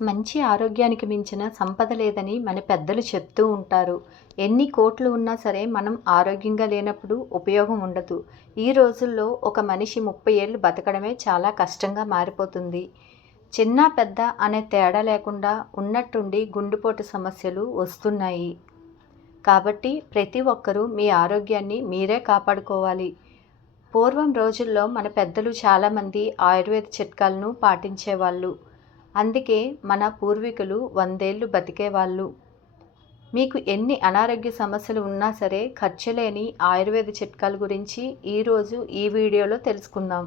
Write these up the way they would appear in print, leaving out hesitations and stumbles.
మంచి ఆరోగ్యానికి మించిన సంపద లేదని మన పెద్దలు చెప్తూ ఉంటారు. ఎన్ని కోట్లు ఉన్నా సరే మనం ఆరోగ్యంగా లేనప్పుడు ఉపయోగం ఉండదు. ఈ రోజుల్లో ఒక మనిషి 30 ఏళ్ళు బతకడమే చాలా కష్టంగా మారిపోతుంది. చిన్న పెద్ద అనే తేడా లేకుండా ఉన్నట్టుండి గుండెపోటు సమస్యలు వస్తున్నాయి. కాబట్టి ప్రతి ఒక్కరూ మీ ఆరోగ్యాన్ని మీరే కాపాడుకోవాలి. పూర్వం రోజుల్లో మన పెద్దలు చాలామంది ఆయుర్వేద చిట్కాలను పాటించేవాళ్ళు. అందుకే మన పూర్వీకులు 100 ఏళ్ళు బతికేవాళ్ళు. మీకు ఎన్ని అనారోగ్య సమస్యలు ఉన్నా సరే ఖర్చులేని ఆయుర్వేద చిట్కాల గురించి ఈరోజు ఈ వీడియోలో తెలుసుకుందాం.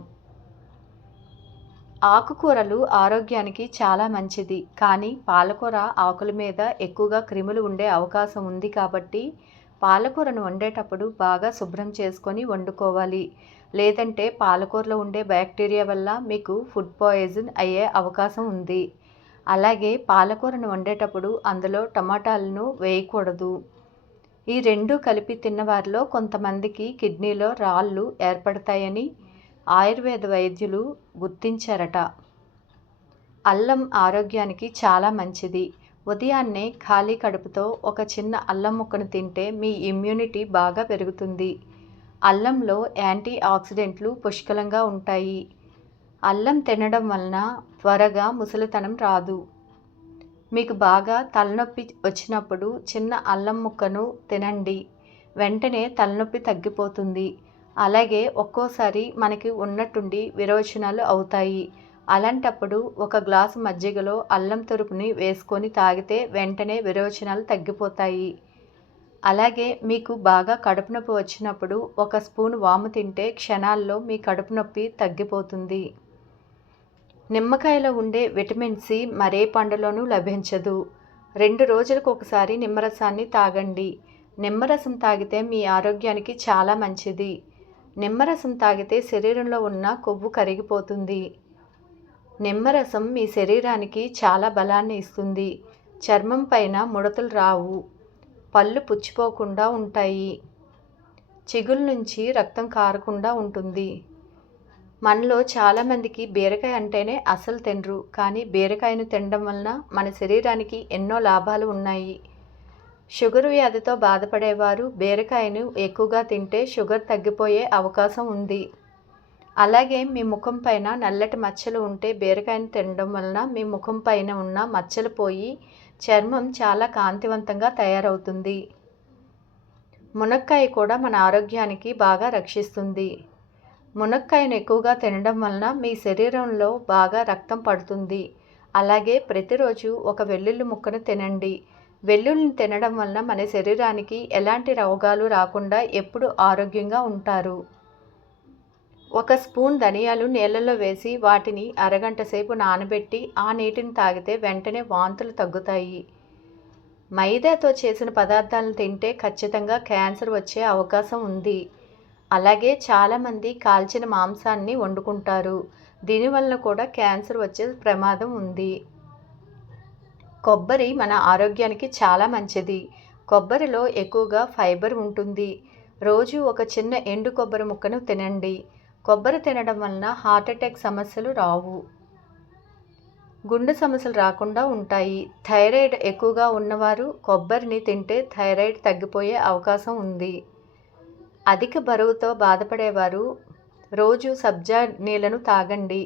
ఆకుకూరలు ఆరోగ్యానికి చాలా మంచిది. కానీ పాలకూర ఆకుల మీద ఎక్కువగా క్రిములు ఉండే అవకాశం ఉంది కాబట్టి పాలకూరను వండేటప్పుడు బాగా శుభ్రం చేసుకొని వండుకోవాలి. లేదంటే పాలకూరలో ఉండే బ్యాక్టీరియా వల్ల మీకు ఫుడ్ పాయిజన్ అయ్యే అవకాశం ఉంది. అలాగే పాలకూరను వండేటప్పుడు అందులో టమాటాలను వేయకూడదు. ఈ రెండు కలిపి తిన్నవారిలో కొంతమందికి కిడ్నీలో రాళ్ళు ఏర్పడతాయని ఆయుర్వేద వైద్యులు గుర్తించారట. అల్లం ఆరోగ్యానికి చాలా మంచిది. ఉదయాన్నే ఖాళీ కడుపుతో ఒక చిన్న అల్లం ముక్కను తింటే మీ ఇమ్యూనిటీ బాగా పెరుగుతుంది. అల్లంలో యాంటీ ఆక్సిడెంట్లు పుష్కలంగా ఉంటాయి. అల్లం తినడం వలన త్వరగా ముసలితనం రాదు. మీకు బాగా తలనొప్పి వచ్చినప్పుడు చిన్న అల్లం ముక్కను తినండి. వెంటనే తలనొప్పి తగ్గిపోతుంది. అలాగే ఒక్కోసారి మనకి ఉన్నట్టుండి విరోచనాలు అవుతాయి. అలాంటప్పుడు ఒక గ్లాసు మజ్జిగలో అల్లం తురుపుని వేసుకొని తాగితే వెంటనే విరోచనాలు తగ్గిపోతాయి. అలాగే మీకు బాగా కడుపు నొప్పి వచ్చినప్పుడు ఒక స్పూన్ వాము తింటే క్షణాల్లో మీ కడుపు నొప్పి తగ్గిపోతుంది. నిమ్మకాయలో ఉండే విటమిన్ సి మరే పండులోనూ లభించదు. 2 రోజులకు ఒకసారి నిమ్మరసాన్ని తాగండి. నిమ్మరసం తాగితే మీ ఆరోగ్యానికి చాలా మంచిది. నిమ్మరసం తాగితే శరీరంలో ఉన్న కొవ్వు కరిగిపోతుంది. నిమ్మరసం మీ శరీరానికి చాలా బలాన్ని ఇస్తుంది. చర్మం పైన ముడతలు రావు. పళ్ళు పుచ్చిపోకుండా ఉంటాయి. చిగుళ్ళ నుంచి రక్తం కారకుండా ఉంటుంది. మనలో చాలామందికి బీరకాయ అంటేనే అసలు తినరు. కానీ బీరకాయను తినడం వలన మన శరీరానికి ఎన్నో లాభాలు ఉన్నాయి. షుగర్ వ్యాధితో బాధపడేవారు బీరకాయను ఎక్కువగా తింటే షుగర్ తగ్గిపోయే అవకాశం ఉంది. అలాగే మీ ముఖం పైన నల్లటి మచ్చలు ఉంటే బీరకాయను తినడం వలన మీ ముఖం పైన ఉన్న మచ్చలు పోయి చర్మం చాలా కాంతివంతంగా తయారవుతుంది. మునక్కాయ కూడా మన ఆరోగ్యానికి బాగా రక్షిస్తుంది. మునక్కాయను ఎక్కువగా తినడం వలన మీ శరీరంలో బాగా రక్తం పడుతుంది. అలాగే ప్రతిరోజు ఒక వెల్లుల్లి ముక్కను తినండి. వెల్లుల్లిని తినడం వలన మన శరీరానికి ఎలాంటి రోగాలు రాకుండా ఎప్పుడూ ఆరోగ్యంగా ఉంటారు. ఒక స్పూన్ ధనియాలు నీళ్ళలో వేసి వాటిని అరగంట సేపు నానబెట్టి ఆ నీటిని తాగితే వెంటనే వాంతులు తగ్గుతాయి. మైదాతో చేసిన పదార్థాలను తింటే ఖచ్చితంగా క్యాన్సర్ వచ్చే అవకాశం ఉంది. అలాగే చాలామంది కాల్చిన మాంసాన్ని వండుకుంటారు. దీనివల్ల కూడా క్యాన్సర్ వచ్చే ప్రమాదం ఉంది. కొబ్బరి మన ఆరోగ్యానికి చాలా మంచిది. కొబ్బరిలో ఎక్కువగా ఫైబర్ ఉంటుంది. రోజు ఒక చిన్న ఎండు కొబ్బరి ముక్కను తినండి. కొబ్బరి తినడం వలన హార్ట్ అటాక్ సమస్యలు రావు. గుండె సమస్యలు రాకుండా ఉంటాయి. థైరాయిడ్ ఎక్కువగా ఉన్నవారు కొబ్బరిని తింటే థైరాయిడ్ తగ్గిపోయే అవకాశం ఉంది. అధిక బరువుతో బాధపడేవారు రోజు సబ్జా నీళ్ళను తాగండి.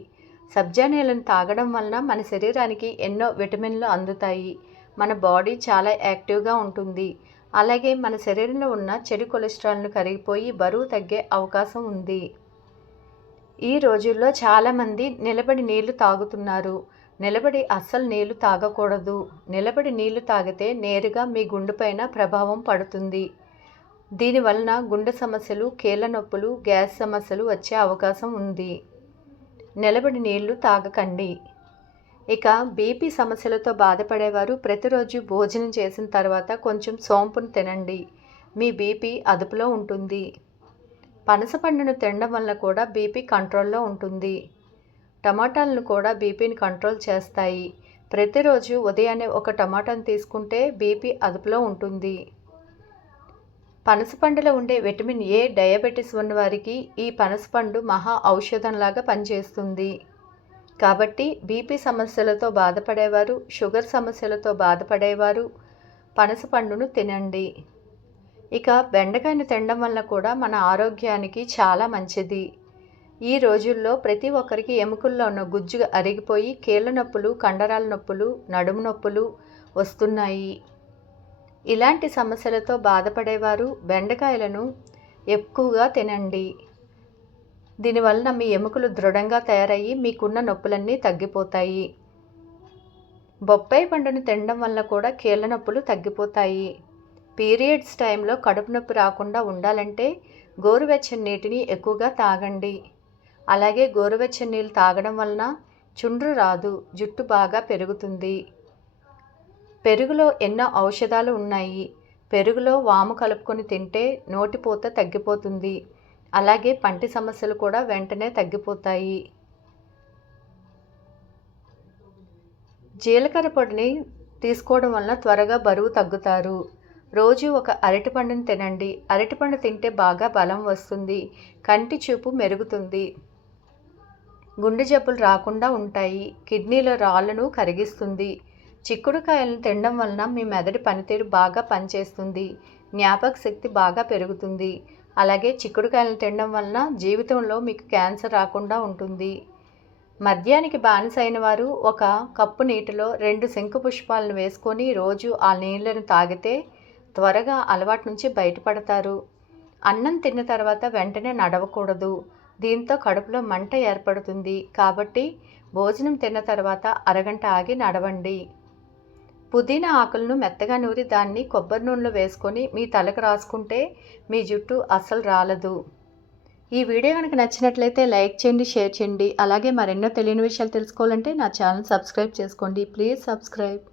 సబ్జా నీళ్ళను తాగడం వలన మన శరీరానికి ఎన్నో విటమిన్లు అందుతాయి. మన బాడీ చాలా యాక్టివ్గా ఉంటుంది. అలాగే మన శరీరంలో ఉన్న చెడు కొలెస్ట్రాల్ను కరిగిపోయి బరువు తగ్గే అవకాశం ఉంది. ఈ రోజుల్లో చాలామంది నిలబడి నీళ్లు తాగుతున్నారు. నిలబడి అస్సలు నీళ్లు తాగకూడదు. నిలబడి నీళ్లు తాగితే నేరుగా మీ గుండెపైన ప్రభావం పడుతుంది. దీనివలన గుండె సమస్యలు, కీళ్ళ నొప్పులు, గ్యాస్ సమస్యలు వచ్చే అవకాశం ఉంది. నిలబడి నీళ్లు తాగకండి. ఇక బీపీ సమస్యలతో బాధపడేవారు ప్రతిరోజు భోజనం చేసిన తర్వాత కొంచెం సోంపును తినండి. మీ బీపీ అదుపులో ఉంటుంది. పనసపండును తినడం వల్ల కూడా బీపీ కంట్రోల్లో ఉంటుంది. టమాటాలను కూడా బీపీని కంట్రోల్ చేస్తాయి. ప్రతిరోజు ఉదయాన్నే ఒక టమాటాను తీసుకుంటే బీపీ అదుపులో ఉంటుంది. పనసపండులో ఉండే విటమిన్ ఏ డయాబెటీస్ ఉన్నవారికి ఈ పనసపండు మహా ఔషధంలాగా పనిచేస్తుంది. కాబట్టి బీపీ సమస్యలతో బాధపడేవారు, షుగర్ సమస్యలతో బాధపడేవారు పనస పండును తినండి. ఇక బెండకాయను తినడం వల్ల కూడా మన ఆరోగ్యానికి చాలా మంచిది. ఈ రోజుల్లో ప్రతి ఒక్కరికి ఎముకల్లో ఉన్న గుజ్జు అరిగిపోయి కీళ్ళ నొప్పులు, కండరాల నొప్పులు, నడుము నొప్పులు వస్తున్నాయి. ఇలాంటి సమస్యలతో బాధపడేవారు బెండకాయలను ఎక్కువగా తినండి. దీనివలన మీ ఎముకలు దృఢంగా తయారయ్యి మీకున్న నొప్పులన్నీ తగ్గిపోతాయి. బొప్పాయి పండును తినడం వల్ల కూడా కీళ్ళ నొప్పులు తగ్గిపోతాయి. పీరియడ్స్ టైంలో కడుపు నొప్పి రాకుండా ఉండాలంటే గోరువెచ్చని నీటిని ఎక్కువగా తాగండి. అలాగే గోరువెచ్చని నీళ్ళు తాగడం వలన చుండ్రు రాదు, జుట్టు బాగా పెరుగుతుంది. పెరుగులో ఎన్నో ఔషధాలు ఉన్నాయి. పెరుగులో వాము కలుపుకొని తింటే నోటిపూత తగ్గిపోతుంది. అలాగే పంటి సమస్యలు కూడా వెంటనే తగ్గిపోతాయి. జీలకర్ర పొడిని తీసుకోవడం వలన త్వరగా బరువు తగ్గుతారు. రోజు ఒక అరటిపండుని తినండి. అరటిపండు తింటే బాగా బలం వస్తుంది, కంటి చూపు మెరుగుతుంది, గుండె జబ్బులు రాకుండా ఉంటాయి, కిడ్నీల రాళ్లను కరిగిస్తుంది. చిక్కుడుకాయలను తినడం వలన మీ మెదడు పనితీరు బాగా పనిచేస్తుంది, జ్ఞాపక శక్తి బాగా పెరుగుతుంది. అలాగే చిక్కుడుకాయలను తినడం వలన జీవితంలో మీకు క్యాన్సర్ రాకుండా ఉంటుంది. మద్యానికి బానిసైన వారు ఒక కప్పు నీటిలో 2 శంకు పుష్పాలను వేసుకొని రోజు ఆ నీళ్లను తాగితే త్వరగా అలవాటు నుంచి బయటపడతారు. అన్నం తిన్న తర్వాత వెంటనే నడవకూడదు. దీంతో కడుపులో మంట ఏర్పడుతుంది. కాబట్టి భోజనం తిన్న తర్వాత అరగంట ఆగి నడవండి. పుదీనా ఆకులను మెత్తగా నూరి దాన్ని కొబ్బరి నూనెలో వేసుకొని మీ తలకు రాసుకుంటే మీ జుట్టు అస్సలు రాలదు. ఈ వీడియో కనుక నచ్చినట్లయితే లైక్ చేయండి, షేర్ చేయండి. అలాగే మరెన్నో తెలియని విషయాలు తెలుసుకోవాలంటే నా ఛానల్ సబ్స్క్రైబ్ చేసుకోండి. Please subscribe.